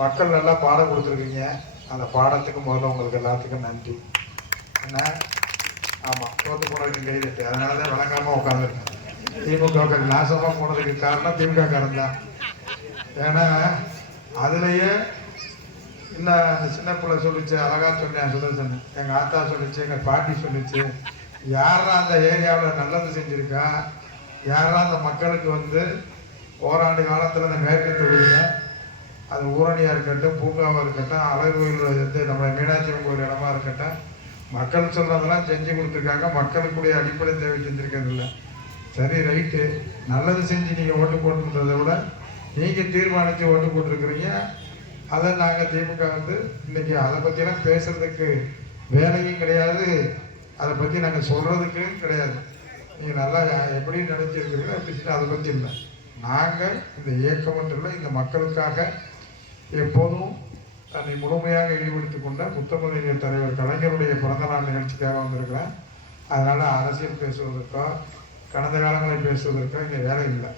மக்கள் நல்லா பாடம் கொடுத்துருக்கீங்க. அந்த பாடத்துக்கு முதல்ல உங்களுக்கு எல்லாத்துக்கும் நன்றி. என்ன ஆமாம், தோற்று போனதுக்கு கைதட்டு. அதனால தான் விளங்காமல் உட்காந்துருக்கேன். திமுக நாசமாக போனதுக்கு காரணம் திமுக காரன் தான். ஏன்னா அதுலேயே இன்னும் அந்த சின்ன பிள்ளை சொல்லிச்சு, அழகா சொன்னேன் சுதர்சன், எங்கள் ஆத்தா சொல்லிச்சு, எங்கள் பாட்டி சொல்லிச்சு, யாரா அந்த ஏரியாவில் நல்லது செஞ்சுருக்கா, யாரா அந்த மக்களுக்கு வந்து ஓராண்டு காலத்தில் அந்த மேற்கு தொகுதியில் அது ஊரணியாக இருக்கட்டும், பூங்காவாக இருக்கட்டும், அழகு கோயில் வந்து நம்ம மீனாட்சி கோயில் இடமா இருக்கட்டும், மக்கள் சொல்கிறதெல்லாம் செஞ்சு கொடுத்துருக்காங்க. மக்களுக்குடைய அடிப்படை தேவை செஞ்சுருக்கிறது இல்லை. சரி, ரைட்டு, நல்லது செஞ்சு நீங்கள் ஓட்டு போட்டுன்றதை விட நீங்கள் தீர்மானித்து ஓட்டு போட்டிருக்கிறீங்க. அதை நாங்கள் திமுக வந்து இன்றைக்கி அதை பற்றிலாம் பேசுகிறதுக்கு வேலையும் கிடையாது, அதை பற்றி நாங்கள் சொல்கிறதுக்கு கிடையாது. நீங்கள் நல்லா எப்படி நினச்சிருக்கிறீங்களோ அப்படி அதை பற்றி இல்லை. நாங்கள் இந்த இயக்கம் மட்டும் இல்லை, இந்த மக்களுக்காக எப்போதும் தன்னை முழுமையாக ஈடுபடுத்தி கொண்ட முத்தமிழ் தலைவர் கலைஞருடைய பிறந்தநாள் நிகழ்ச்சிக்காக வந்திருக்கிறேன். அதனால் அரசியல் பேசுவதற்கோ கடந்த காலங்களை பேசுவதற்கோ இங்கே வேலை இல்லை.